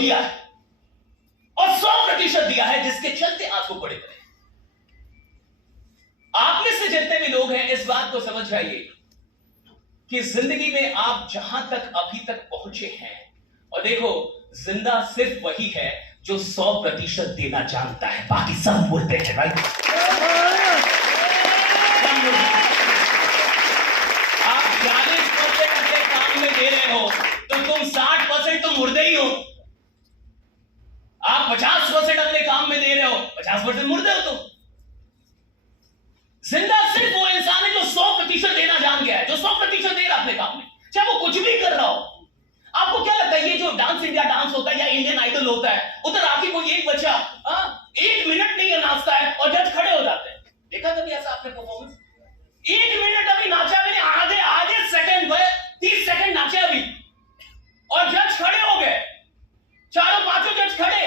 दिया है और 100% दिया है, जिसके चलते आपको बड़े बने। आप में से जितने भी लोग हैं, इस बात को समझ जाइए कि जिंदगी में आप जहां तक अभी तक पहुंचे हैं, और देखो, जिंदा सिर्फ वही है जो 100% देना जानता है, बाकी सब मुर्दे हैं भाई। आप 40% अपने काम में दे रहे हो तो तुम 60% तो मुर्दे ही हो। आप 50% अपने काम में दे रहे हो, 50% मुर्दे हो तुम। जिंदा सिर्फ वो इंसान है जो 100% देना जान गया है, जो 100% दे रहा अपने काम में, चाहे वो कुछ भी कर रहा हो। आपको क्या लगता है ये जो डांस इंडिया डांस होता है या इंडियन आइडल होता है, उधर आके कोई एक बच्चा 1 मिनट नहीं नाचता है और जज खड़े हो जाते हैं? देखा कभी ऐसा आपने परफॉर्मेंस? 1 मिनट अभी नाचा मैंने, आधे सेकंड 30 सेकंड नाचे अभी, और जज खड़े हो गए, चारों पांचों जज खड़े,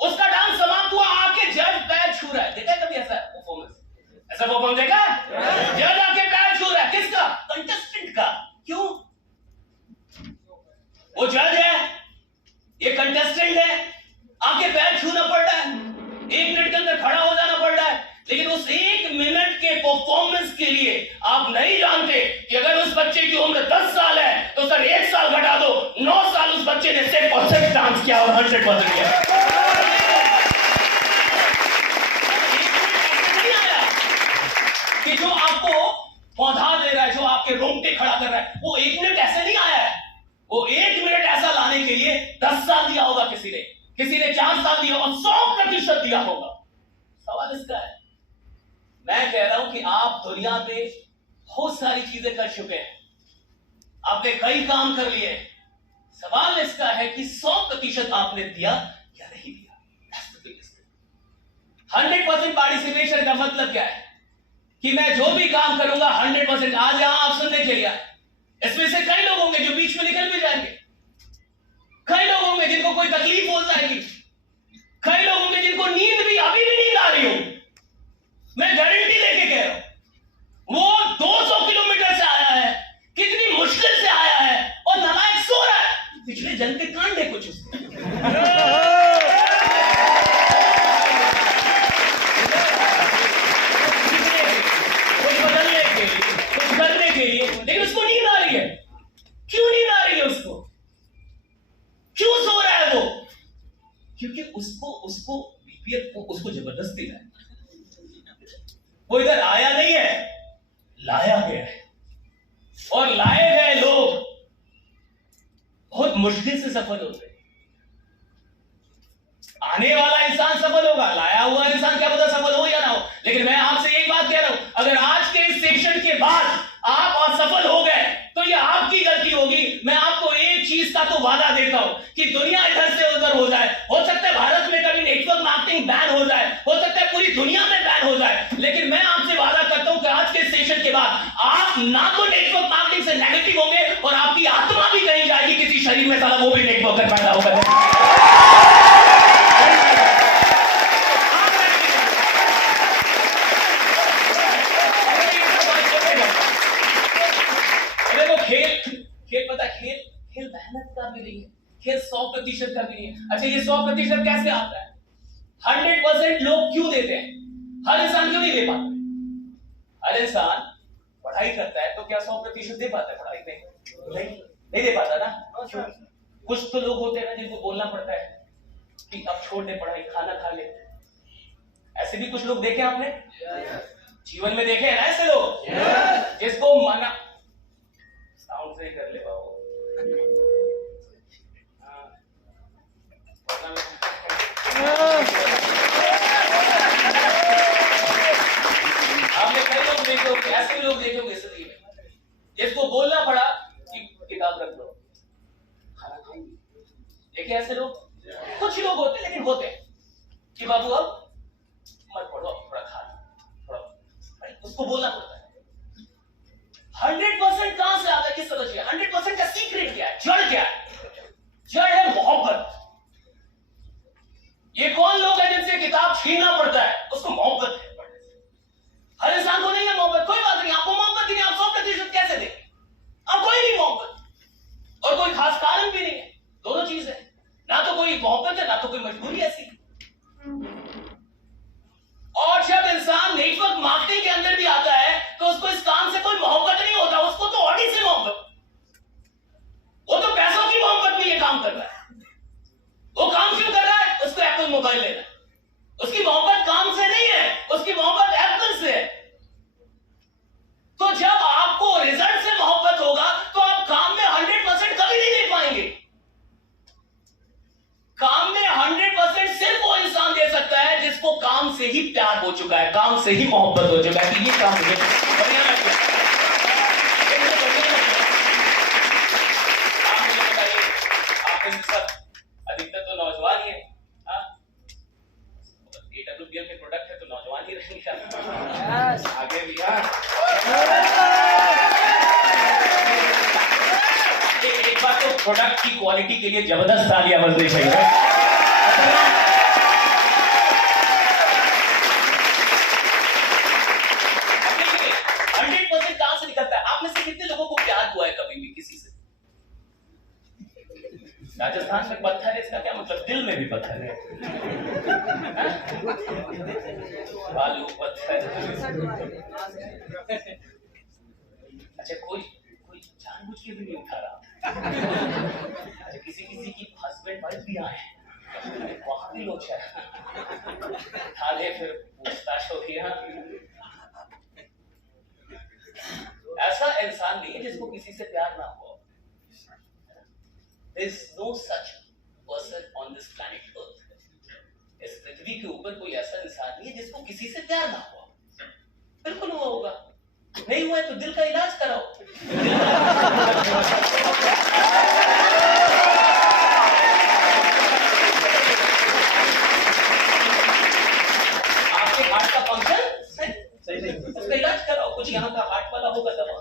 उसका डांस समाप्त हुआ, आके जज पैर छू रहा है। देखा कभी ऐसा परफॉर्मेंस? ऐसा परफॉर्मेंस देखा? जज आके पैर छू रहा है, किसका? कंटेस्टेंट का। क्यों? वो जज है, ये कंटेस्टेंट है, आके पैर छूना पड़ रहा है, 1 मिनट के अंदर खड़ा हो जाना पड़ रहा है। लेकिन उस 1 मिनट के परफॉर्मेंस के लिए आप नहीं जानते कि अगर उस बच्चे की उम्र 10 साल है तो सर 1 साल घटा दो, 9 साल उस बच्चे ने सिर्फ और सिर्फ डांस किया और 100% किया। कि जो आपको पौधा दे रहा है, जो आपके रोंगटे खड़ा कर रहा है, वो 1 मिनट ऐसे नहीं आया है। वो 1 मिनट ऐसा लाने के लिए 10 साल दिया होगा, किसी ने 4 साल दिया और 100% दिया होगा। सवाल इसका है, मैं कह रहा हूं कि आप दुनिया में बहुत सारी चीजें कर चुके हैं, आपने कई काम कर लिए, सवाल इसका है कि 100% आपने दिया या नहीं दिया। 100% पार्टिसिपेशन का मतलब क्या है कि मैं जो भी काम करूंगा 100%। आज यहां आप सुनने के लिए, इसमें से कई लोग होंगे जो बीच में निकल भी जाएंगे, कई लोग होंगे जिनको कोई तकलीफ हो जाएगी, कई लोग होंगे जिनको नींद भी अभी भी नींद आ रही हो। मैं गारंटी लेके कह रहा हूं, वो 200 किलोमीटर से आया है, कितनी मुश्किल से आया है, और नालायक सो रहा है। पिछले जन्म के कांड है कुछ उसके। कुछ बदलने के लिए, कुछ करने के लिए, लेकिन उसको नींद आ रही है। क्यों नींद आ रही है उसको? क्यों सो रहा है वो? क्योंकि उसको बीपीएफ को उसको जबरदस्ती है। वो इधर आया नहीं है, लाया गया है, और लाए गए लोग बहुत मुश्किल से सफल होते हैं। आने वाला इंसान सफल होगा, लाया हुआ इंसान क्या पता सफल हो या ना हो। लेकिन मैं आपसे एक बात कह रहा हूं, अगर आज के इस सेशन के बाद आप असफल हो गए तो ये आपकी गलती होगी। मैं आपको एक चीज का तो वादा देता हूं कि दुनिया इधर से उधर हो जाए, हो सकता है भारत में कभी नेटवर्क मार्केटिंग बैन हो जाए, हो सकता है पूरी दुनिया में बैन हो जाए, लेकिन मैं आपसे वादा करता हूं कि आज के सेशन के बाद आप ना तो नेटवर्क मार्केटिंग से नेगेटिव होंगे, और आपकी आत्मा भी कहीं जाएगी किसी शरीर में, साला वो भी नेटवर्क पैदा होगा। खेल पता, खेल मेहनत का भी नहीं है, खेल 100% का भी नहीं है। अच्छा, ये 100% कैसे आता है? 100% लोग क्यों देते हैं? हर इंसान क्यों नहीं दे पाता? हर इंसान पढ़ाई करता है तो क्या 100% दे पाता है? पढ़ाई में नहीं दे पाता ना। कुछ तो लोग होते हैं ना जिनको बोलना पड़ता है कि अब छोड़ दे पढ़ाई, खाना खा ले। ऐसे भी कुछ लोग देखे आपने जीवन में? देखे हैं ना ऐसे लोग जिसको मना साउंड से कर ले बाबू। आपने कई लोग देखे होंगे, ऐसे लोग देखे होंगे जिंदगी में, जिसको बोलना पड़ा कि किताब रख लो, खाना खाएंगे। देखे ऐसे लोग? कुछ लोग होते लेकिन होते कि बाबू अब मत पढ़ो, थोड़ा खा लो, थोड़ा, उसको बोलना पड़ता है। 100% कहां से आता है? किस समझिए 100% का सीक्रेट क्या है? जड़ क्या है? जड़ है मोहब्बत। ये कौन लोग हैं जिनसे किताब छीनना पड़ता है? उसको मोहब्बत है पढ़ने से। हर इंसान को नहीं है मोहब्बत, कोई बात नहीं, आपको मोहब्बत नहीं, आप 100% कैसे दें? आप कोई नहीं मोहब्बत, और कोई खास कारण भी नहीं है, दोनों चीज है। ना तो कोई काम से ही मोहब्बत हो चुका है। ये काम मुझे बढ़िया लगता है। आप मुझे बताइए, आप में सब अधिकतर तो नौजवान ही है। AWPL के प्रोडक्ट है तो नौजवान ही रहेंगे। आगे भी एक बात तो प्रोडक्ट की क्वालिटी के लिए जबरदस्त तालियां बजनी चाहिए। 100% कहां से निकलता है? आप में से कितने लोगों को प्यार हुआ है कभी भी किसी से? राजस्थान में पत्थर है, इसका क्या मतलब? दिल में भी पत्थर है। बालू पत्थर। अच्छा, कोई जानबूझ के भी नहीं उठा रहा। अच्छा, किसी की हस्बैंड वाइफ भी आए, वहां भी लोग उठा ले, फिर पूछताछ हो गया। ऐसा इंसान नहीं है जिसको किसी से प्यार ना हो। There is no such person on this planet Earth. इस पृथ्वी के ऊपर कोई ऐसा इंसान नहीं है जिसको किसी से प्यार ना हुआ। बिल्कुल हुआ होगा। नहीं हुआ है तो दिल का इलाज कराओ। आपके हार्ट का फंक्शन सही नहीं, उसका इलाज कराओ। कुछ यहाँ का हार्ट वाला होगा दवा,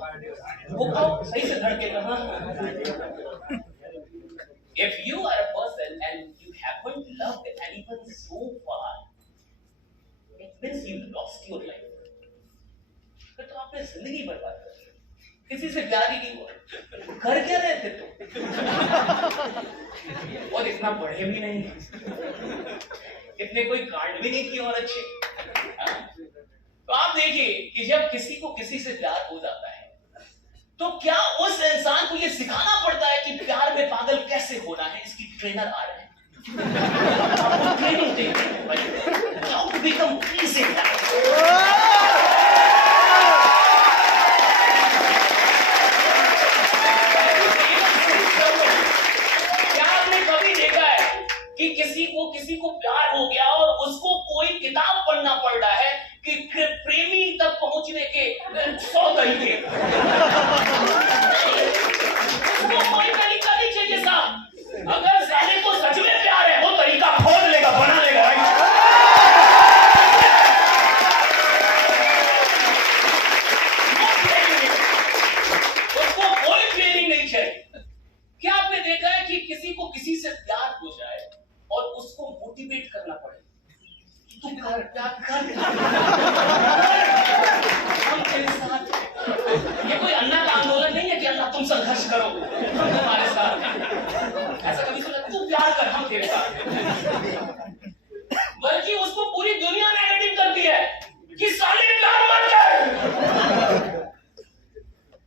वो खाओ, सही से धड़केगा। If you are a person and you haven't loved anyone so far, it means you lost your life. फिर तो आपने जिंदगी बर्बाद कर दी। किसी से प्यार ही नहीं हुआ, कर क्या रहे थे तुम? और इतना पढ़े भी नहीं, इतने कोई कांड भी नहीं किए और अच्छे। तो आप देखिए कि जब किसी को किसी से प्यार हो जाता है तो क्या उस इंसान को यह सिखाना पड़ता है कि प्यार में पागल कैसे होना है? इसकी ट्रेनर आ रहे हैं, आपको ट्रेनिंग देंगे हाउ टू बिकम इजी। क्या आपने कभी देखा है कि किसी को प्यार हो गया और उसको कोई किताब पढ़ना पड़ रहा है कि प्रेमी तक पहुंचने के 100 तरीके? कोई तरीका नहीं चाहिए साहब। अगर साले को सच में प्यार है, वो तरीका खोज लेगा, बना लेगा। उसको कोई ट्रेनिंग नहीं चाहिए। क्या आपने देखा है कि किसी को किसी से प्यार हो जाए और उसको मोटिवेट करना पड़े? तू प्यार कर। हम तेरे साथ। ये कोई अन्ना का आंदोलन नहीं है कि अल्लाह तुम संघर्ष करो हमारे साथ। ऐसा कभी सुना? तू प्यार कर, हम तेरे साथ। बल्कि उसको पूरी दुनिया नेगेटिव करती है कि साले प्यार मत कर।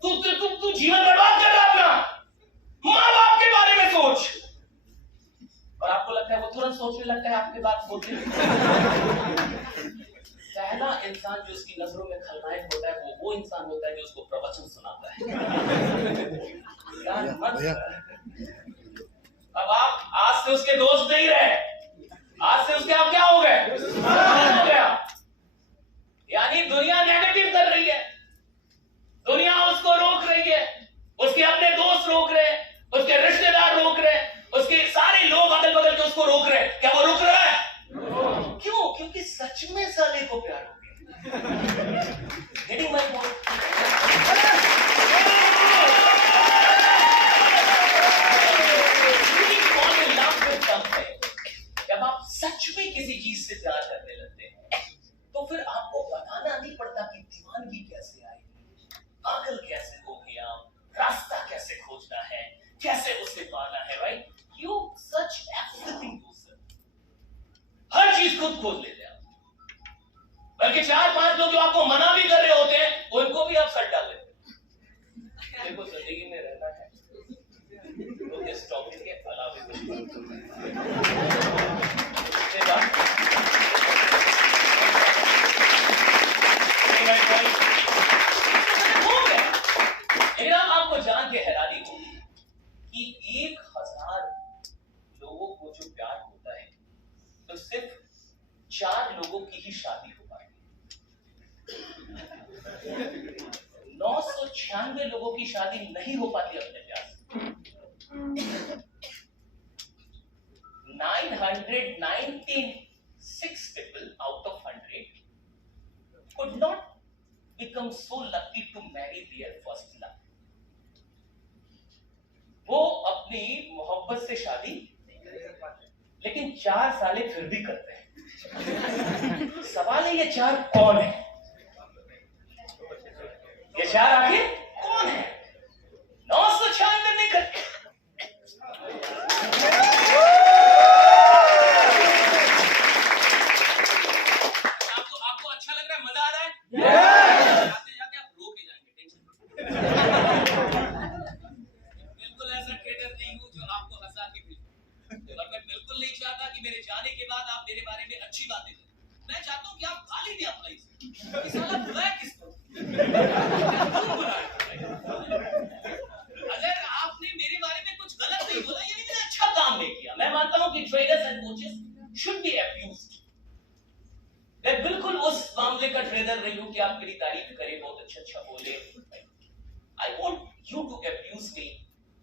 तू जीवन बर्बाद कर रहा अपना। माँ बाप के बारे में सोच। और आपको लगता है वो तुरंत सोचने लगता है आपके बात बोलते। पहला इंसान जो उसकी नजरों में खलनायक होता है वो इंसान होता है जो उसको प्रवचन सुनाता है। अब आप आज से उसके दोस्त नहीं रहे, आज से उसके आप क्या हो गए? हो गया। यानी दुनिया नेगेटिव कर रही है, दुनिया उसको रोक रही है, उसके अपने दोस्त रोक रहे हैं, उसके रिश्तेदार रोक रहे हैं, उसके सारे लोग अगल बगल के उसको रोक रहे हैं। क्या वो रोक रहा है? क्यों? क्योंकि सच में साले को प्यार हो गया। Getting my point? जब आप सच में किसी चीज से प्यार करने लगते हैं तो फिर आपको बताना नहीं पड़ता कि दीवानगी कैसे आएगी, पागल लोगों की शादी नहीं हो पाती अपने प्यार से। 996 people out of 100 could not become so lucky to marry their first love. वो अपनी मोहब्बत से शादी नहीं कर पाते, लेकिन 4 साले फिर भी करते हैं। सवाल है ये 4 कौन है? ये 4 आखिर कौन है? 996 नहीं करते। आपको अच्छा लग रहा है? मजा आ रहा है? जाते जाते आप रो के जाएंगे, टेंशन मत। बिल्कुल ऐसा ट्रेडर नहीं हूं जो आपको हंसा के भेजूं, और मैं बिल्कुल नहीं चाहता कि मेरे जाने के बाद आप मेरे बारे में अच्छी बातें करें। मैं चाहता हूं कि आप गाली दें अपना इसे कि साला बुलाया किसको। अगर आपने मेरे बारे में कुछ गलत नहीं बोला यानी मैंने अच्छा काम नहीं किया। मैं मानता हूं कि traders and coaches should be abused. मैं बिल्कुल उस मामले का ट्रेडर नहीं हूं कि आप मेरी तारीफ करें, बहुत अच्छा बोले। I want you to abuse me,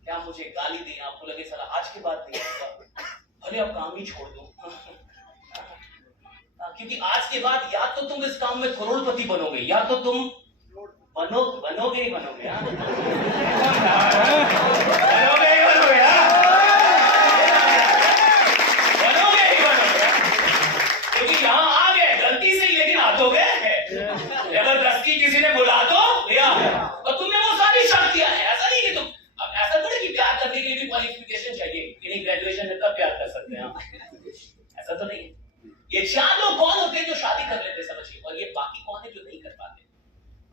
कि आप मुझे गाली दें, आपको लगे साला आज के बाद नहीं होगा, भले आप काम ही छोड़ दो। क्योंकि आज के बाद या तो तुम इस काम में करोड़पति बनोगे या तो तुम बनोगे ही बनोगे। क्योंकि यहाँ आ गए गलती से ही, लेकिन हाथोगे जबरदस्ती किसी ने बुला तो लिया और तुमने वो सारी शर्तियां हैं। ऐसा नहीं कि तुम, अब ऐसा थोड़ी कि प्यार करने के लिए भी क्वालिफिकेशन चाहिए कि नहीं ग्रेजुएशन है तब प्यार कर सकते हैं आप, ऐसा तो नहीं है। ये 4 लोग कौन होते हैं जो शादी कर लेते समझिए, और ये बाकी कौन है जो नहीं कर पाते?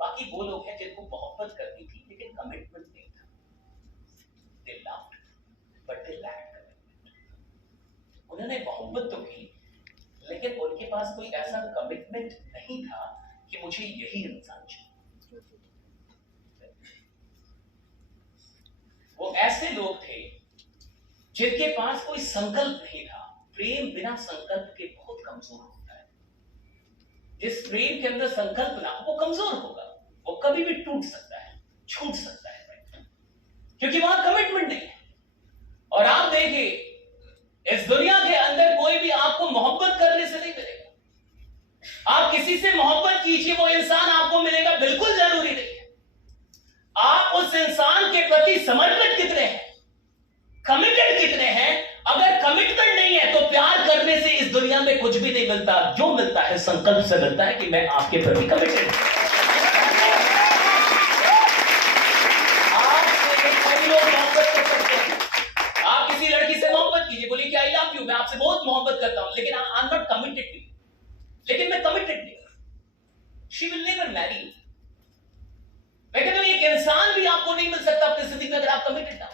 बाकी वो लोग हैं जिनको मोहब्बत करनी थी लेकिन कमिटमेंट नहीं था। They loved, but they lacked commitment. उन्होंने मोहब्बत तो की लेकिन उनके पास कोई ऐसा कमिटमेंट नहीं था कि मुझे यही इंसान चाहिए। वो ऐसे लोग थे जिनके पास कोई संकल्प नहीं था। प्रेम बिना संकल्प के बहुत कमजोर होता है। जिस प्रेम के अंदर संकल्प ना हो वो कमजोर होगा, वो कभी भी टूट सकता है, छूट सकता है, क्योंकि वहां कमिटमेंट नहीं है। और आप देखिए इस दुनिया के अंदर कोई भी आपको मोहब्बत करने से नहीं मिलेगा। आप किसी से मोहब्बत कीजिए, वो इंसान आपको मिलेगा बिल्कुल जरूरी नहीं है। आप उस इंसान के प्रति समर्पित कितने हैं, कमिटेड कितने हैं। अगर कमिटमेंट नहीं है तो प्यार करने से इस दुनिया में कुछ भी नहीं मिलता। जो मिलता है संकल्प से मिलता है कि मैं आपके प्रति कमिटेड हूं। आप किसी लड़की से मोहब्बत कीजिए, बोलिए कि आई लव यू, मैं आपसे बहुत मोहब्बत करता हूं, लेकिन I am not committed to you, लेकिन मैं कमिटेड नहीं हूं। She will never marry you. मैं कहता हूं एक इंसान भी आपको नहीं मिल सकता अपनी जिंदगी में अगर आप कमिटेड ना हो।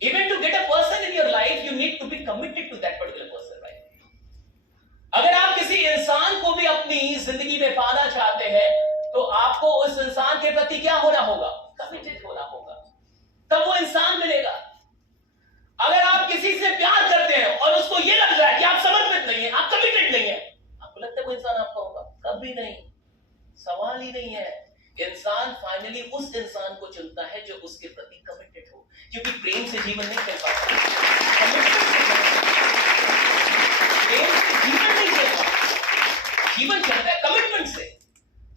Even to get a person in your life, you need to be committed to that particular person, right? अगर आप किसी इंसान को भी अपनी जिंदगी में पाना चाहते हैं, तो आपको उस इंसान के प्रति क्या होना होगा? कमिटेड होना होगा, तब वो इंसान मिलेगा। अगर आप किसी से प्यार करते हैं और उसको ये लग रहा है कि आप समर्पित नहीं है, आप कमिटेड नहीं है, आपको लगता है वो इंसान आपका होगा? कभी नहीं, सवाल ही नहीं है। इंसान फाइनली उस इंसान को चुनता है जो उसके प्रति कमिटेड हो, क्योंकि प्रेम से जीवन नहीं चल पाता, प्रेम से जीवन नहीं चल पाता। जीवन चलता है कमिटमेंट से।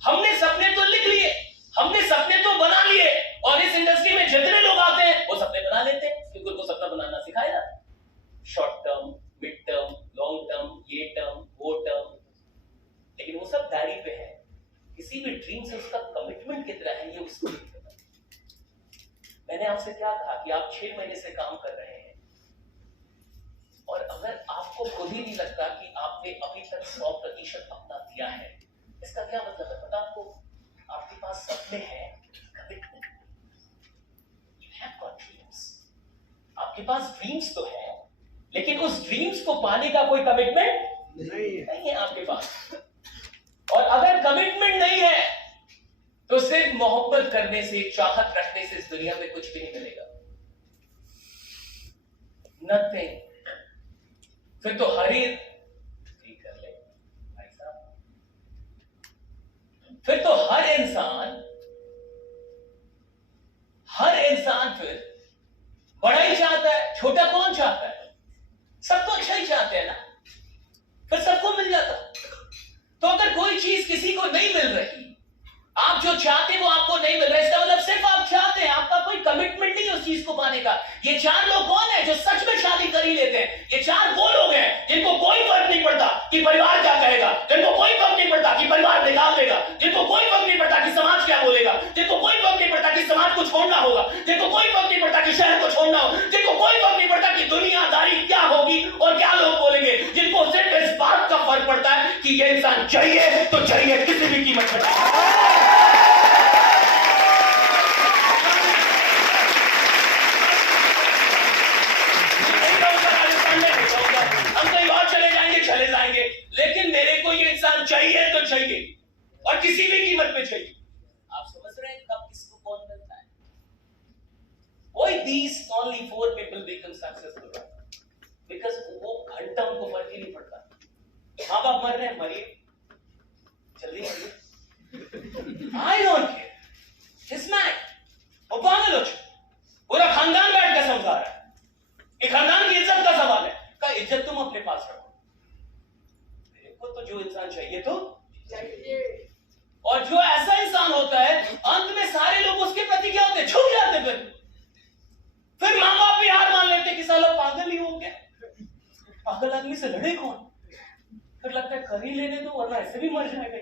हमने सपने तो लिख लिए, हमने सपने तो बना लिए, और इस इंडस्ट्री में जितने लोग आते हैं वो सपने बना लेते हैं क्योंकि उनको सपना बनाना सिखाया जाता है। Short term, mid term, long term, ये टर्म, वो टर्म, लेकिन वो सब डायरी पे है। किसी भी ड्रीम से उसका कमिटमेंट कितना है ये उसको नहीं पता। मैंने आपसे क्या कहा कि आप 6 महीने से काम कर रहे हैं, और अगर आपको खुद ही नहीं लगता कि आपने अभी तक 100% अपना दिया है, इसका क्या मतलब है पता आपको? आपके पास सपने हैं, commitment, you have got dreams. आपके पास ड्रीम्स तो है, लेकिन उस ड्रीम्स को पाने का कोई कमिटमेंट नहीं है आपके पास। और अगर कमिटमेंट नहीं है तो सिर्फ मोहब्बत करने से, चाहत रखने से इस दुनिया में कुछ भी नहीं मिलेगा, नथिंग। फिर तो हर एक कर ले भाई साहब, फिर तो हर इंसान इंसान फिर बड़ा ही चाहता है, छोटा कौन चाहता है? सब तो अच्छा ही चाहते हैं ना, फिर सबको मिल जाता। तो अगर कोई चीज किसी को नहीं मिल रही, आप जो चाहते वो आपको नहीं मिल रहा, इसका मतलब सिर्फ आप चाहते हैं, आपका कोई कमिटमेंट नहीं है उस चीज को पाने का। ये 4 लोग कौन है जो सच में शादी कर ही लेते हैं? ये 4 वो लोग हैं जिनको कोई फर्क नहीं पड़ता कि परिवार क्या कहेगा, जिनको कोई फर्क नहीं पड़ता कि परिवार निकाल देगा, जिनको कोई फर्क नहीं पड़ता कि समाज क्या बोलेगा, जिनको कोई फर्क नहीं पड़ता कि समाज को छोड़ना होगा, जिनको कोई फर्क नहीं पड़ता कि शहर को छोड़ना हो, जिनको कोई फर्क नहीं पड़ता कि दुनियादारी क्या होगी और क्या लोग बोलेंगे, जिनको सिर्फ इस बात का फर्क पड़ता है कि ये इंसान चाहिए तो चाहिए किसी भी कीमत पर। चले जाएंगे, लेकिन मेरे को ये इंसान चाहिए तो चाहिए और किसी भी कीमत पे चाहिए। आप समझ रहे हैं कब किसको कौन मिलता है? Why these only 4 people become successful? Because वो घंटा उनको फर्क ही नहीं पड़ता। माँ बाप मर रहे हैं, मरिए, जल्दी मरिए, I don't care, it's mad। वो पागल हो चुका, पूरा खानदान बैठ कर समझा रहा है कि खानदान की इज्जत का सवाल है। का इज्जत तुम अपने पास रखो, तो जो इंसान चाहिए तो चाहिए। और जो ऐसा इंसान होता है, अंत में सारे लोग उसके प्रति क्या होते हैं? झुक जाते। फिर माँ बाप भी हार मान लेते कि साला पागल ही हो गया, पागल आदमी से लड़े कौन? फिर लगता है कर ही लेने दो वरना ऐसे भी मर जाएगा।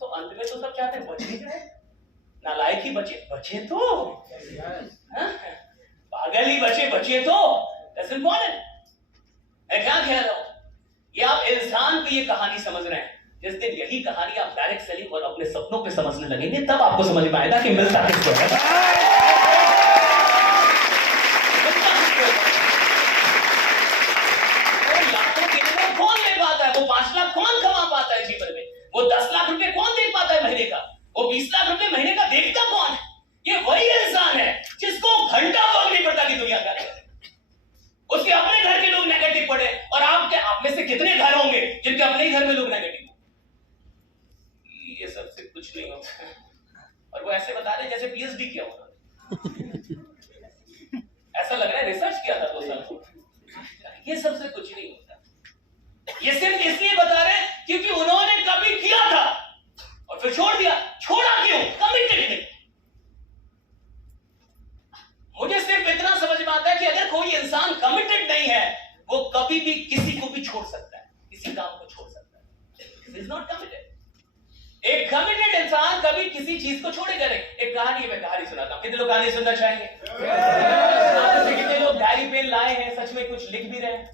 तो अंत में तो सब चाहते हैं बच ही जाए, नालायक ही बचे तो, पागल ही बचे तो। That's important। मैं क्या कह रहा हूं, ये आप इंसान की ये कहानी समझ रहे हैं। जिस दिन यही कहानी आप डायरेक्ट सेलिंग और अपने सपनों पे समझने लगेंगे, तब आपको समझ में आएगा कि मिलता किसको है। लाखों के कौन ले पाता है? वो 5 लाख कौन कमा पाता है जीवन में? वो 10 लाख रुपए कौन दे पाता है महीने का? वो 20 लाख रुपए महीने का देखता कौन है? ये वही इंसान है जिसको घंटा फर्क नहीं पड़ता कि दुनिया क्या है। उसके अपने घर के लोग नेगेटिव पड़े, और आप में से कितने घर होंगे जिनके अपने ही घर में लोग नेगेटिव हो? ये सबसे कुछ नहीं होता। और वो ऐसे बता रहे जैसे पीएचडी किया होगा। ऐसा लग रहा है रिसर्च किया था 2 साल। ये सबसे कुछ नहीं होता। ये सिर्फ इसलिए बता रहे क्योंकि उन्होंने कभी किया था और फिर छोड़ दिया। छोड़ा क्यों? कमिटेड नहीं। मुझे सिर्फ इतना समझ में आता है कि अगर कोई इंसान कमिटेड नहीं है, वो कभी भी किसी को भी छोड़ सकता है, किसी काम को छोड़ सकता है। This is not committed। एक कमिटेड इंसान कभी किसी चीज को छोड़ेगा नहीं। एक कहानी मैं कहानी सुनाता हूं, कितने लोग कहानी सुनना चाहेंगे? कितने लोग डायरी पेन लाए हैं, सच में कुछ लिख भी रहे हैं?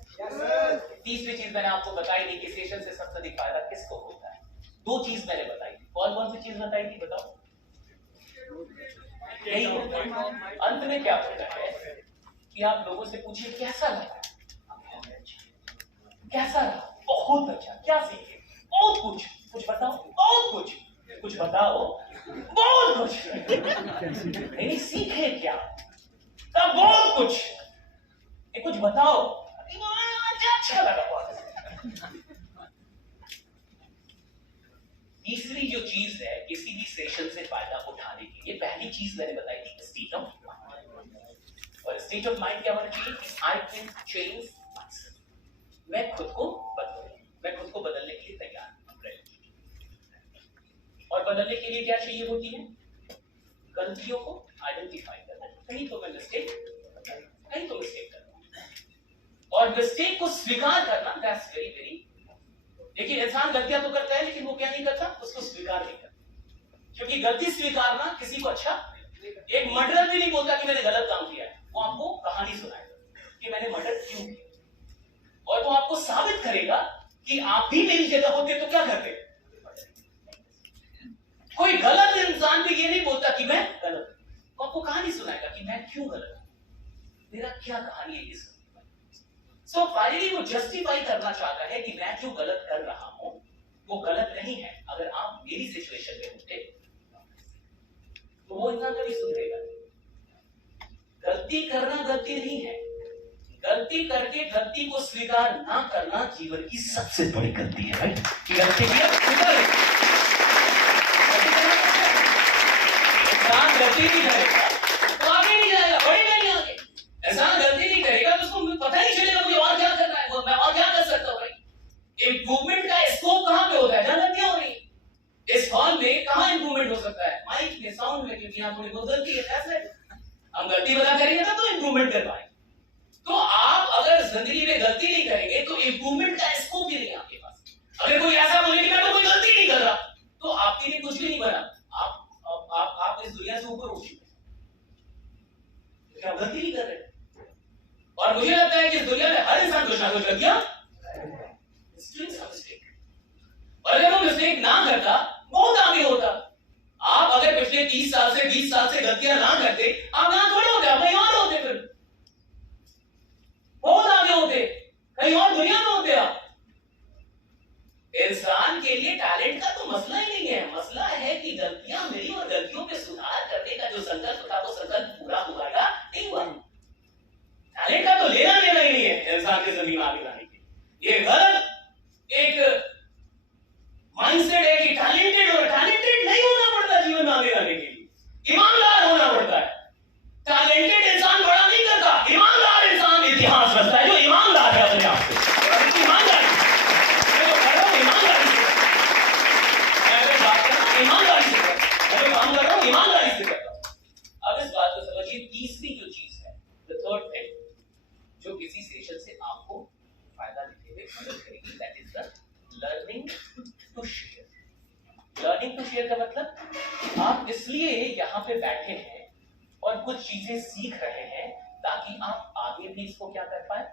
तीसरी चीज मैंने आपको बताई नहीं कि सेशन से सबसे अधिक फायदा किसको होता है। 2 चीज मैंने बताई थी। कौन कौन सी चीज बताई थी बताओ? अंत में क्या होता है कि आप लोगों से पूछिए कैसा लगा, कैसा रहा, बहुत अच्छा, क्या सीखे, बहुत कुछ बताओ, बहुत कुछ बताओ, बहुत कुछ नहीं सीखे क्या, तब बहुत कुछ बताओ, अच्छा लगा बहुत। तीसरी जो चीज है किसी भी सेशन से फायदा उठाने के लिए, पहली चीज मैंने बताई थी स्टेट ऑफ माइंड। और स्टेट ऑफ माइंड क्या होना चाहिए? I can change myself. मैं खुद को बदलने के लिए तैयार हूं। और बदलने के लिए क्या चाहिए होती है? गलतियों को आइडेंटिफाई करना। कहीं तो मैं मिस्टेक कर रहा हूं, और मिस्टेक को स्वीकार करना। That's very very. देखिए इंसान गलतियां तो करता है, लेकिन वो क्या नहीं करता? उसको स्वीकार नहीं करता। क्योंकि गलती स्वीकारना किसी को अच्छा, एक मर्डर भी नहीं बोलता कि मैंने गलत काम किया है। वो आपको कहानी सुनाएगा कि मैंने मर्डर क्यों किया, और वो आपको साबित करेगा कि आप भी मेरी जगह होते तो क्या करते। कोई गलत इंसान भी ये नहीं बोलता कि मैं गलत, वो आपको कहानी सुनाएगा कि मैं क्यों गलत हूं, मेरा क्या कहानी है इस। सो फाइनली वो जस्टिफाई करना चाहता है कि मैं जो गलत कर रहा हूं वो गलत नहीं है। अगर आप मेरी सिचुएशन में होते तो वो इंसान कभी सुधरेगा नहीं। गलती करना गलती नहीं है, गलती करके गलती को स्वीकार ना करना जीवन की सबसे बड़ी गलती है। राइट? गलती किया इंसान गलती नहीं करेगा तो आगे नहीं जाएगा, बढ़ेगा नहीं आगे। इंसान गलती नहीं करेगा तो उसको पता नहीं चलेगा मुझे और क्या करना है, मैं और क्या कर सकता हूँ भाई। इम्प्रूवमेंट का स्कोप कहाँ पे होता है, जहाँ गलतियां हो रही है। इस हॉल में कहाँ इम्प्रूवमेंट हो सकता है, माइक में, साउंड में, क्योंकि यहाँ थोड़ी बहुत गलती है, ऐसा है। हम गलती बता करेंगे ना तो इम्प्रूवमेंट कर पाएंगे। तो आप अगर जिंदगी में गलती नहीं करेंगे तो इम्प्रूवमेंट का स्कोप ही नहीं आपके पास। अगर कोई ऐसा बोले कि मैं तो कोई गलती नहीं कर रहा, तो आपके लिए कुछ भी नहीं बना, आप इस दुनिया से ऊपर उठ चुके हैं, क्योंकि आप गलती नहीं कर रहे। और मुझे लगता है कि इस दुनिया में हर इंसान कुछ ना कुछ गलतियां, और अगर वो मिस्टेक ना करता बहुत आगे होता। आप अगर पिछले 30 साल से 20 साल से गलतियां ना करते, आप यहां थोड़े होते, आप कहीं और होते, फिर बहुत आगे होते, कहीं और दुनिया में होते आप। इंसान के लिए टैलेंट का तो मसला ही नहीं है, मसला है कि गलतियां मिली और गलतियों पे सुधार करने का जो संकल्प था वो संकल्प पूरा हुआ या नहीं हुआ। टैलेंट का तो लेना देना ही नहीं है इंसान के जिंदगी में आगे लाने के। ये गलत एक माइंडसेट है कि टैलेंटेड नहीं होना पड़ता जीवन में आगे लाने के लिए, ईमानदार होना पड़ता है। टैलेंटेड इंसान बड़ा नहीं करता, ईमानदार इंसान इतिहास रचता है, जो ईमानदार है अपने आप से। ईमानदारी काम कर रहा हूं ईमानदारी से करता हूं। अब इस बात को समझिए, तीसरी जो चीज है, द थर्ड थिंग, जो किसी सेशन से आपको फायदा देते हुए मदद करेगी, that is the learning to share. Learning to share का मतलब आप इसलिए यहां पे बैठे हैं और कुछ चीजें सीख रहे हैं ताकि आप आगे भी इसको क्या कर पाए,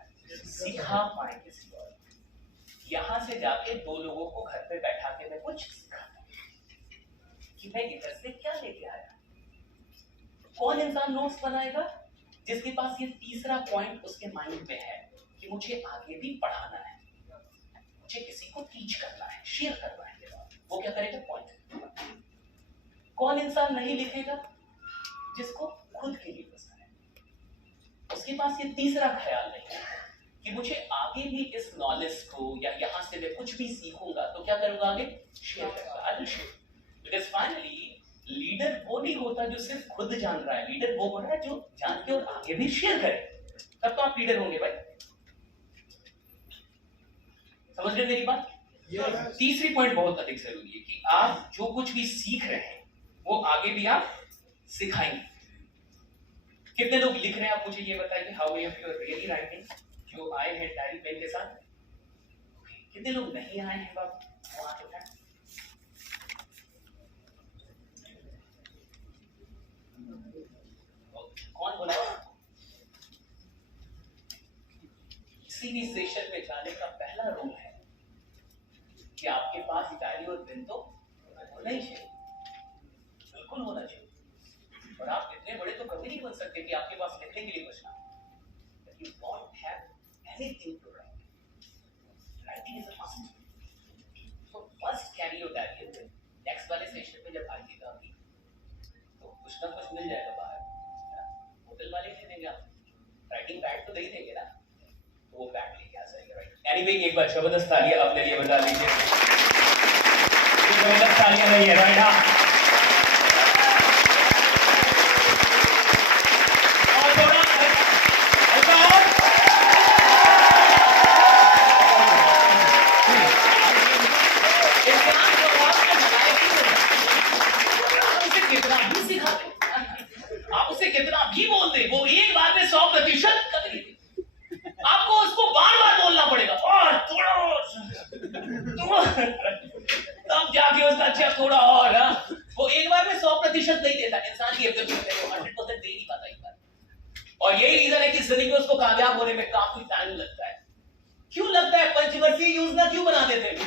सिखा पाए किसी और। यहां से जाके दो लोगों को घर पे बैठा के मैं कुछ सिखाता कि मैं इधर से क्या लेके आया। कौन इंसान नोट्स बनाएगा जिसके पास ये तीसरा पॉइंट उसके माइंड में है कि मुझे आगे भी पढ़ाना है, मुझे किसी को टीच करना है, शेयर करना है। वो क्या करेगा, पॉइंट। कौन इंसान नहीं लिखेगा, जिसको खुद के लिए बसना है, उसके पास ये तीसरा ख्याल नहीं है कि मुझे आगे भी इस नॉलेज को या यहां से मैं कुछ भी सीखूंगा तो क्या करूंगा, आगे शेयर करूंगा। बिकॉज़ फाइनली लीडर वो नहीं होता जो सिर्फ खुद जान रहा है, लीडर वो हो रहा है जो जान के और आगे भी शेयर करे, तब तो आप लीडर होंगे भाई। समझ रहे मेरी बात? तीसरी पॉइंट बहुत अधिक जरूरी है कि आप जो कुछ भी सीख रहे हैं वो आगे भी आप सिखाएंगे। कितने लोग लिख रहे हैं आप मुझे ये बताइए, how many of you are really writing, जो आए हैं डायरी पेन के साथ? कितने लोग नहीं आए हैं बाबू, वो हाथ उठाएं। कौन बोला? किसी भी सेशन में जाने का पहला रूल है कि आपके पास डायरी और पेन तो होना ही चाहिए, बिल्कुल होना चाहिए। और आप इतने बड़े तो कभी नहीं बन सकते कि आपके पास लिखने के लिए कुछ ना, you don't have anything to write. Writing is a must. So must carry your diary. Next वाले सेशन में जब आइएगा अभी तो कुछ ना कुछ मिल जाएगा बाहर, होटल वाले दे देंगे आपको, राइटिंग पैड तो दे देंगे ना, तो वो पैड लेके आ जाएगा, राइट। एनीवे एक बार जबरदस्त तालियां अपने लिए बजा दीजिए, जबरदस्त तालियां नहीं है राइट? हाँ, तब जाके उसका अच्छा थोड़ा और, वो एक बार में 100% नहीं देता, इंसान की एबिलिटी है वो 100% दे नहीं पाता एक बार। और यही रीजन है कि जिंदगी में उसको कामयाब होने में काफी टाइम लगता है। क्यों लगता है? पंचवर्षीय योजना क्यों बना देते हैं?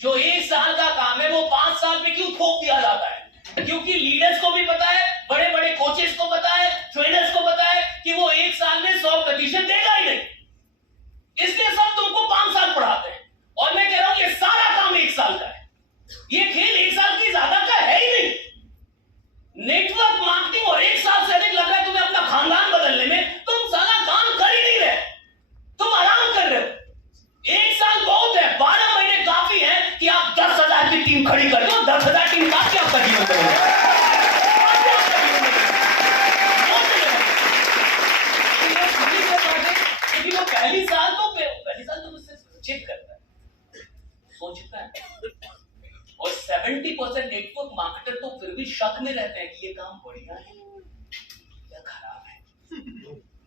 जो 1 साल का काम है वो 5 साल में क्यों थोप दिया जाता है? क्योंकि लीडर्स को भी पता है, बड़े बड़े कोचेस को पता है, ट्रेनर्स को पता है कि वो 1 साल में 100% देगा ही नहीं, इसलिए सब तुमको 5 साल पढ़ाते हैं। और मैं कह रहा हूं ये सारा काम 1 साल का है, ये खेल 1 साल की ज्यादा का है ही नहीं। नेटवर्क मार्केटिंग और 1 साल से अधिक लग रहा है तुम्हें अपना खानदान बदलने में, तुम सारा काम कर ही नहीं रहे, तुम आराम कर रहे हो। 1 साल बहुत है, 12 महीने काफी है कि आप 10,000 की टीम खड़ी कर दो, 10,000 टीम काफी आपका जीवन करोगे। एज ए नेटवर्क मार्केटर तो फिर भी शक में रहते हैं कि ये काम बढ़िया है या खराब है,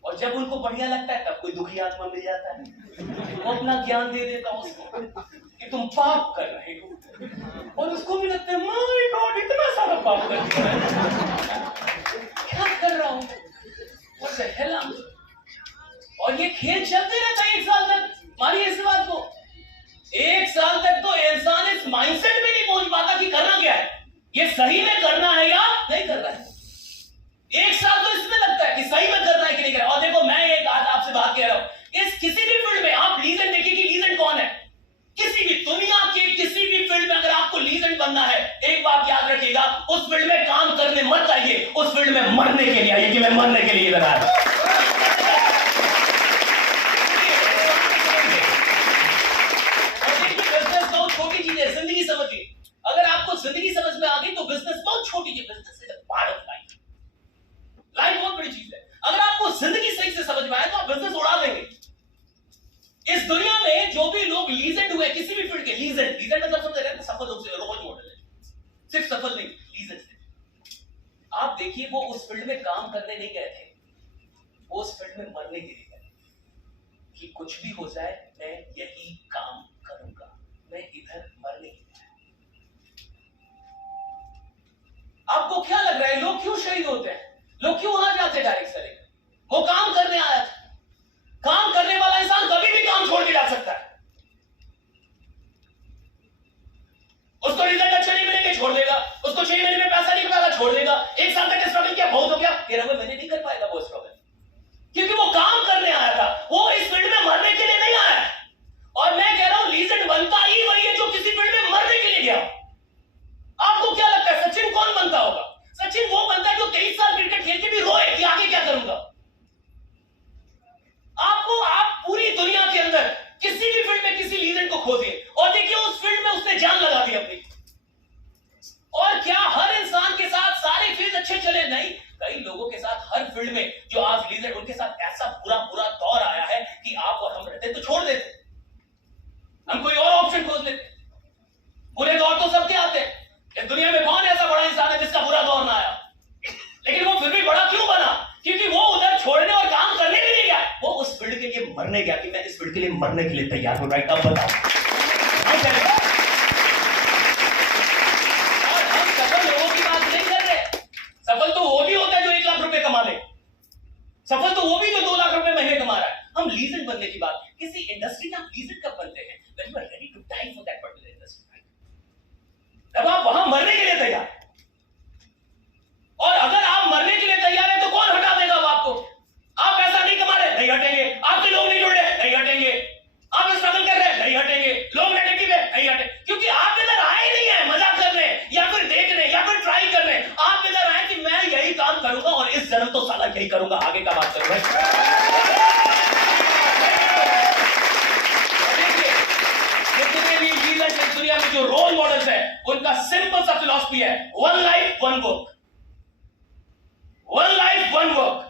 और जब उनको बढ़िया लगता है तब कोई दुखी आत्मा मिल जाता है, वो अपना ज्ञान दे देता है उसको कि तुम पाप कर रहे हो, और उसको भी लगता है माय गॉड इतना सारा पाप कर दिया, क्या कर रहा हूं, what the hell I am doing. और ये खेल चलते रहता है 1 साल तक। मानिए इस बात को, 1 साल तक तो इंसान इस माइंडसेट में नहीं पहुंच पाता कि करना क्या है, ये सही में करना है या नहीं करना है। 1 साल तो इसमें लगता है कि सही में करना है कि नहीं करना। और देखो मैं एक आज आपसे बात कह रहा हूं, इस किसी भी फील्ड में आप लीजेंड देखिए कि लीजेंड कौन है, किसी भी दुनिया के किसी भी फील्ड में अगर आपको लीजेंड बनना है, एक बात याद रखिएगा, उस फील्ड में काम करने मत आइए, उस फील्ड में मरने के लिए आइए कि मैं मरने के लिए इधर आया। छोटी चीज है, जिंदगी समझिए, अगर आपको जिंदगी समझ में आ गई तो बिजनेस बहुत छोटी चीज, business is a part of life. Life बहुत बड़ी चीज है, अगर आपको जिंदगी सही से समझ में आए तो आप बिजनेस उड़ा देंगे। इस दुनिया में जो भी लोग लीजेंड हुए किसी भी फील्ड के, लीजेंड मतलब समझ रहे हैं, सफल लोग से रोल मॉडल है, सिर्फ सफल नहीं, लीजेंड। आप देखिए वो उस फील्ड में काम करने नहीं गए थे, वो उस फील्ड में मरने के लिए गए कि कुछ भी हो जाए मैं यही काम करूंगा, मैं इधर मरने के लिए। आपको क्या लग रहा है लोग क्यों शहीद होते हैं, लोग क्यों वहां जाते हैं डायरेक्ट से? वो काम करने आया था, काम करने वाला इंसान कभी भी काम छोड़ के जा सकता है, उसको रिजल्ट अच्छे नहीं मिलेंगे छोड़ देगा, उसको 6 महीने में पैसा नहीं मिलेगा छोड़ देगा, 1 साल तक स्ट्रगल किया बहुत हो गया, 13वें महीने नहीं कर पाएगा वो स्ट्रगल, क्योंकि वो काम करने आया था, वो इस फील्ड में मरने के लिए नहीं आया। और मैं कह रहा हूं लीजेंड बनता ही वही है जो किसी फील्ड में मरने के लिए गया। आपको क्या लगता है सचिन कौन बनता होगा? सचिन वो बनता है जो 23 साल क्रिकेट खेल के भी रोए कि आगे क्या करूंगा। आप पूरी दुनिया के अंदर किसी भी फील्ड में किसी लीजेंड को खोजिए और देखिए उस फील्ड में उसने जान लगा दी अपनी। और क्या हर इंसान के साथ सारे फील्ड अच्छे चले? नहीं, कई लोगों के साथ हर फील्ड में जो आज लीजेंड, उनके साथ ऐसा बुरा दौर आया है कि आप और हम रहते तो छोड़ देते, हम कोई और ऑप्शन खोज लेते। बुरे दौर तो सबके आते हैं, इस दुनिया में कौन ऐसा बड़ा इंसान है जिसका बुरा दौर ना आया? लेकिन वो फिर भी बड़ा क्यों बना? क्योंकि वो उधर छोड़ने और काम करने के लिए गया, वो उस फील्ड के लिए मरने गया कि मैं इस फील्ड के लिए मरने के लिए तैयार हूं। राइट, अब बताओ। और हम सफल लोगों की बात नहीं कर रहे, सफल तो वो भी होता है जो 1 लाख रुपए कमा ले, सफल तो वो भी जो 2 लाख रुपए महीने कमा रहा है। हम लीजेंड बनने की बात, किसी इंडस्ट्री में आप लीजेंड कब बनते हैं? when you are ready to die for that particular industry, जब आप वहां मरने के लिए तैयार हैं। और अगर आप मरने के लिए तैयार हैं तो कौन हटा देगा वो आपको? आप पैसा नहीं कमा रहे, नहीं हटेंगे, आपके लोग नहीं जुड़ रहे, नहीं हटेंगे, आप स्ट्रगल कर रहे हैं, नहीं हटेंगे, लोग नेगेटिव है, नहीं हटेंगे, क्योंकि आप इधर आए नहीं है मजाक करने या फिर देखने या फिर ट्राई करने, आप इधर आए कि मैं यही काम करूंगा और इस जन्म तो साला यही करूंगा, आगे का बात करूंगा। दुनिया में जो रोल मॉडल्स है उनका सिंपल सा फिलॉसफी है, 1 life 1 work, 1 life 1 work.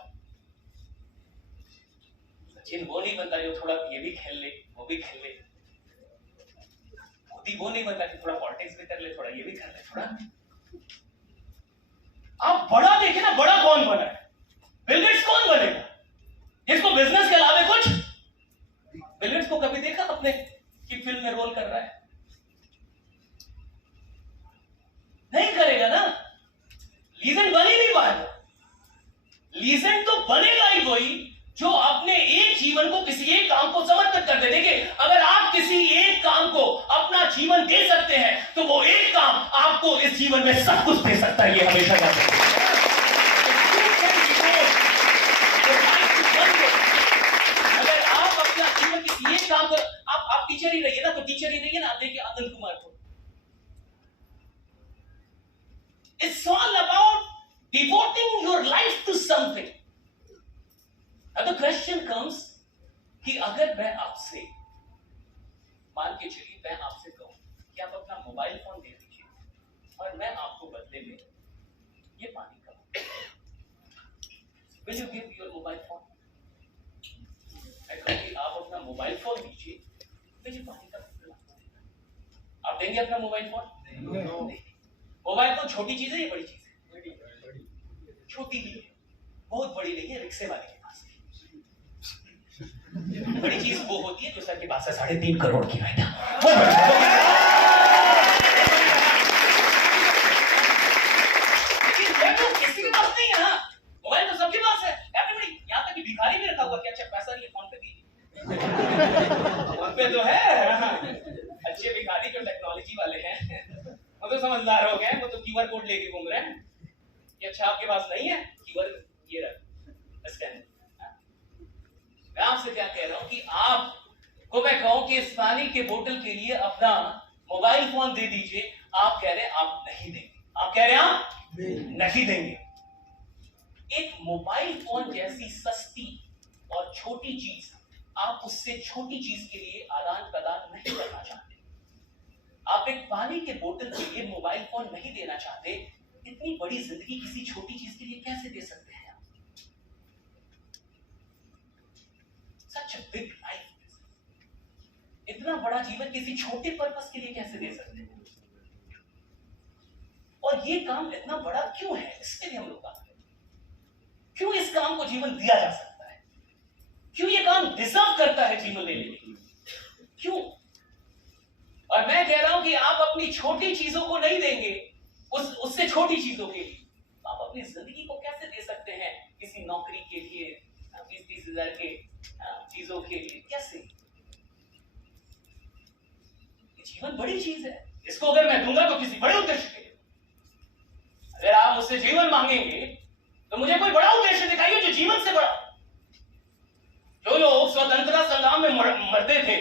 Sachin वो नहीं बनता जो थोड़ा ये भी खेल ले वो भी खेल ले, मोदी वो नहीं बनता कि थोड़ा पॉलिटिक्स भी कर ले, थोड़ा ये भी कर ले, थोड़ा। आप बड़ा देखे ना, बड़ा कौन बना है? बिल गेट्स कौन बनेगा जिसको बिजनेस के अलावा कुछ? बिल गेट्स को कभी देखा अपने कि फिल्म में रोल कर रहा है? नहीं करेगा ना, लीजेंड बन ही नहीं पाएगा। लीजेंड तो बनेगा ही वही जो अपने एक जीवन को किसी एक काम को समर्पित कर दे। देखिए, अगर आप किसी एक काम को अपना जीवन दे सकते हैं तो वो एक काम आपको इस जीवन में सब कुछ दे सकता है, ये हमेशा याद रखिए। अगर आप अपना जीवन किसी एक काम को, आप टीचर ही रहिए ना, तो टीचर ही रहिए ना। आप देखिए आनंद कुमार को, it's all about devoting your life to something. Now the question comes कि अगर मैं आपसे, मान के चलिए मैं आपसे कहूं कि आप अपना मोबाइल फोन दे दीजिए और मैं आपको बदले में ये पानी का, will you give your mobile phone? मैं कहूं कि आप अपना मोबाइल फोन दीजिए, मैं ये पानी का, आप देंगे अपना मोबाइल फोन? नहीं। मोबाइल फोन छोटी चीज है या बड़ी चीज है? छोटी ही है, बहुत बड़ी नहीं है, रिक्शे वाले के पास है। बड़ी चीज वो होती है जो सर के पास है 3.5 करोड़ की बेटा, वो किसी के पास नहीं है ना। मोबाइल तो सबके पास है, एवरीबॉडी, यहाँ तक कि भिखारी भी रखा हुआ कि अच्छा पैसा नहीं है फोन पे दीजिए। फोन पे तो है, अच्छे भिखारी जो टेक्नोलॉजी वाले हैं वो तो समझदार हो गए, वो तो क्यूआर कोड लेके घूम रहे हैं कि अच्छा आपके पास नहीं है, क्यूआर ये रख स्कैन। मैं आपसे क्या कह रहा हूं कि आपको मैं कहूं कि इस पानी के बोतल के लिए अपना मोबाइल फोन दे दीजिए, आप कह रहे हैं आप नहीं देंगे, आप कह रहे हैं आप नहीं देंगे। एक मोबाइल फोन जैसी सस्ती और छोटी चीज, आप उससे छोटी चीज के लिए आदान प्रदान नहीं करना चाहते। आप एक पानी के बोतल के लिए मोबाइल फोन नहीं देना चाहते, इतनी बड़ी जिंदगी किसी छोटी चीज के लिए कैसे दे सकते हैं आप? सच अ बिग लाइफ, इतना बड़ा जीवन किसी छोटे पर्पस के लिए कैसे दे सकते हैं? और ये काम इतना बड़ा क्यों है, इसके लिए हम लोग बात करें। क्यों इस काम को जीवन दिया जा सकता है? क्यों ये काम डिजर्व करता है जीवन लेने के लिए? क्यों? और मैं कह रहा हूं कि आप अपनी छोटी चीजों को नहीं देंगे, उससे छोटी चीजों के लिए आप अपनी जिंदगी को कैसे दे सकते हैं किसी नौकरी के लिए, 20-30 हजार के चीजों के लिए? कैसे? ये जीवन बड़ी चीज है, इसको अगर मैं दूंगा तो किसी बड़े उद्देश्य के लिए। अगर आप मुझसे जीवन मांगेंगे तो मुझे कोई बड़ा उद्देश्य दिखाइए जो जीवन से बड़ा। जो लोग स्वतंत्रता संग्राम में मरते थे,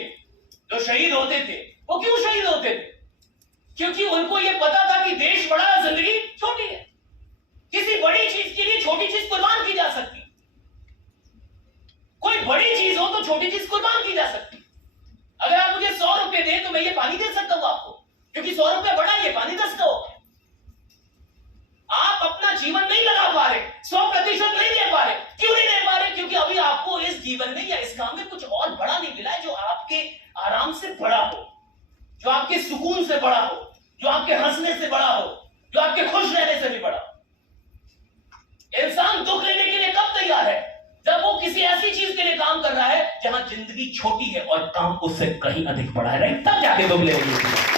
जो शहीद होते थे, वो क्यों शहीद होते थे? क्योंकि उनको यह पता था कि देश बड़ा है, जिंदगी छोटी है। किसी बड़ी चीज के लिए छोटी चीज कुर्बान की जा सकती, कोई बड़ी चीज हो तो छोटी चीज कुर्बान की जा सकती। अगर आप मुझे 100 रुपए दें तो मैं ये पानी दे सकता हूं आपको, क्योंकि 100 रुपए बड़ा है, ये पानी 10 का हो। आप अपना जीवन नहीं लगा पा रहे, 100% नहीं दे पा रहे। क्यों नहीं दे पा रहे? क्योंकि अभी आपको इस जीवन में या इस काम में कुछ और बड़ा नहीं मिला है, जो आपके आराम से बड़ा हो, जो आपके सुकून से बड़ा हो, जो आपके हंसने से बड़ा हो, जो आपके खुश रहने से भी बड़ा हो। इंसान दुख लेने के लिए कब तैयार है? जब वो किसी ऐसी चीज के लिए काम कर रहा है जहां जिंदगी छोटी है और काम उससे कहीं अधिक बड़ा है, राइट? तब जाके दुख लेंगे।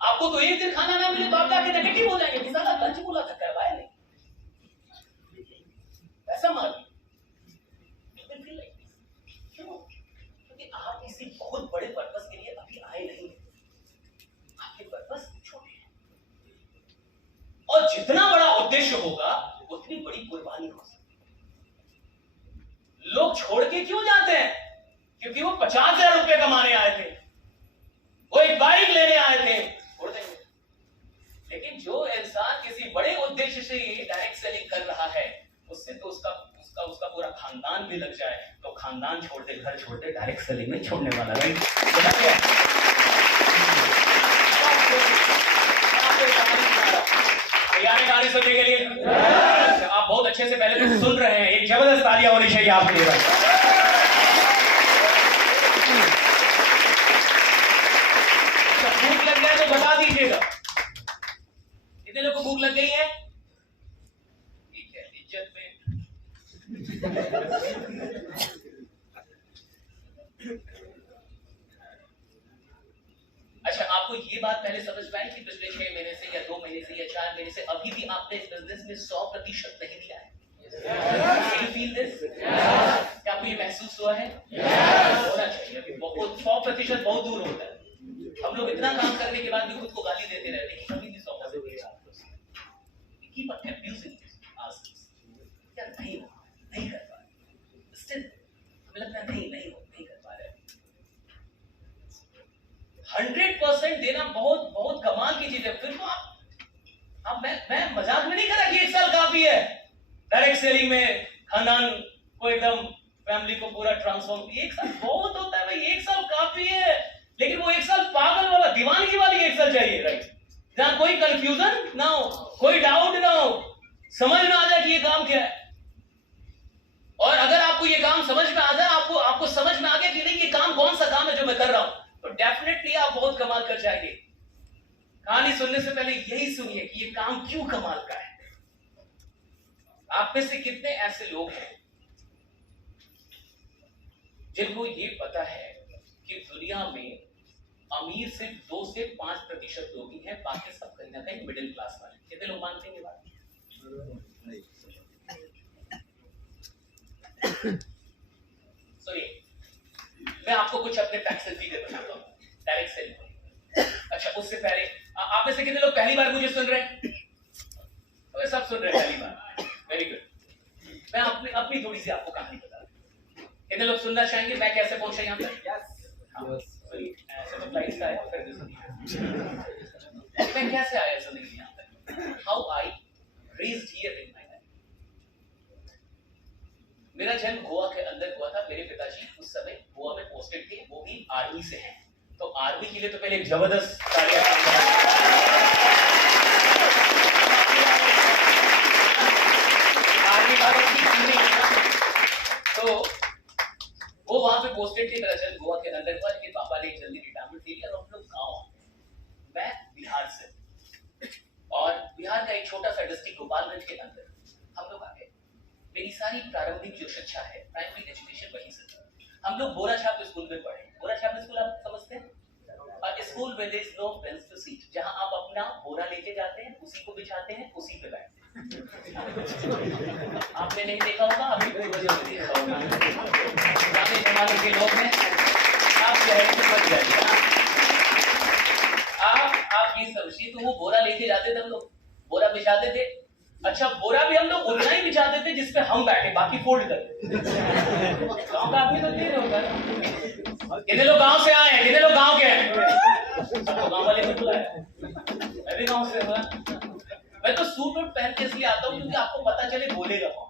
आपको तो एक दिन खाना ना मिले तो आप जाके नेगेटिव हो जाएंगे, किसी का लंच बोला था करवाया नहीं, ऐसा मान क्यों? क्योंकि आप किसी बहुत बड़े पर्पस के लिए अभी आए नहीं, आपके पर्पस छोटे हैं। और जितना बड़ा उद्देश्य होगा उतनी बड़ी कुर्बानी हो सकती है। लोग छोड़ के क्यों जाते हैं? क्योंकि वो 50,000 रुपए कमाने आए थे, वो एक बाइक लेने आए थे, छोड़ देंगे। लेकिन जो इंसान किसी बड़े उद्देश्य से डायरेक्ट सेलिंग कर रहा है, उससे तो उसका पूरा खानदान भी लग जाए तो खानदान छोड़ते, घर छोड़ते, डायरेक्ट सेलिंग में छोड़ने वाला, राइट? तैयार है गाने सुनने के लिए? आप बहुत अच्छे से पहले तो सुन रहे हैं, एक जबरदस्त तालियां होनी चाहिए आपके लिए। भूख लग जाए तो बता दीजिएगा। कितने लोगों को भूख लग गई है? ठीक है, इज्जत में। अच्छा, आपको ये बात पहले समझ में आई कि पिछले 6 महीने से या 2 महीने से या 4 महीने से अभी भी आपने इस बिजनेस में 100% नहीं दिया है? Can you feel this? क्या आपको ये महसूस हुआ है? होना चाहिए। अभी बहुत 100% बहुत दूर होता है। हम लोग इतना काम करने के बाद भी खुद को गाली देते रहते हैं, कभी नहीं 100% keep on abusing ourselves। क्या नहीं कर पा रहे, स्टिल हमें लगता है नहीं कर पा रहे। 100% देना बहुत बहुत कमाल की चीज है। फिर तो आप मैं मजाक में नहीं कर रहा कि 1 साल काफी है डायरेक्ट सेलिंग में खानदान को एकदम फैमिली को पूरा ट्रांसफॉर्म। 1 साल बहुत होता है भाई, 1 साल काफी है, लेकिन वो 1 साल पागल वाला, दीवानगी वाली 1 साल चाहिए, राइट? जहां कोई कंफ्यूजन ना हो, कोई डाउट ना हो, समझ में आ जाए कि ये काम क्या है। समझ में आ जाए, आपको समझ में आ गया कि नहीं ये काम कौन सा काम है जो मैं कर रहा हूं, तो डेफिनेटली आप बहुत कमाल कर जाएंगे। कहानी सुनने से पहले यही सुनिए कि ये काम क्यों कमाल का है। आप में से कितने ऐसे लोग हैं जिनको ये पता है कि दुनिया में अमीर सिर्फ 2 से 5% लोग ही हैं, बाकी सब कहीं ना कहीं मिडिल क्लास वाले। कितने लोग मानते हैं ये बात? सुनिए, मैं आपको कुछ अपने फैक्ट्स एंड फिगर बताता हूं, डायरेक्ट सेलिंग। अच्छा, उससे पहले आप में से कितने लोग पहली बार मुझे सुन रहे हैं? तो सब सुन रहे हैं पहली बार, वेरी गुड। मैं अपनी थोड़ी सी आपको कहानी बता दूं। कितने लोग सुनना चाहेंगे मैं कैसे पहुंचा यहां तक? ऐसे तो आया, मैं कैसे आया जिंदगी में यहां तक? How I raised here in my life. मेरा जन्म गोवा के अंदर हुआ था। मेरे पिताजी उस समय गोवा में पोस्टेड थे, वो भी आर्मी से हैं। तो आर्मी के लिए तो पहले एक जबरदस्त कार्य आर्मी वालों की तो वो वहां पे पोस्टेड थे। मेरा जन्म गोवा के अंदर हुआ, लेकिन पापा ने जल्दी रिटायरमेंट ले लिया और हम लोग गाँव आ गए। मैं बिहार से, और बिहार का एक छोटा सा डिस्ट्रिक्ट गोपालगंज के अंदर हम लोग आ गए। मेरी सारी प्रारंभिक जो शिक्षा है, प्राइमरी एजुकेशन वहीं से। हम लोग बोरा छाप स्कूल में पढ़े। बोरा छाप स्कूल आप समझते हैं? स्कूल में there is no bench to seat, जहां आप अपना बोरा लेके जाते हैं, उसी को बिछाते हैं, उसी पे बैठते हैं। आपने नहीं देखा होगा, अभी कोई वजह से देखा होगा। पुराने जमाने के लोग हैं, आप शहर में मत जाइए। आप ये समझिए, तो वो बोरा लेके जाते थे, हम लोग बोरा बिछाते थे। अच्छा, बोरा भी हम लोग उतना ही बिछाते थे जिसपे हम बैठे, बाकी फोल्ड कर। गांव का आदमी तो नहीं होगा। कितने लोग गांव से आए हैं? कितने लोग गांव के हैं? सबको गांव वाले को बुलाया। मैं भी गांव से हूं। मैं तो सूट वूट पहन के इसलिए आता हूं क्योंकि आपको पता चले बोलेगा कौन।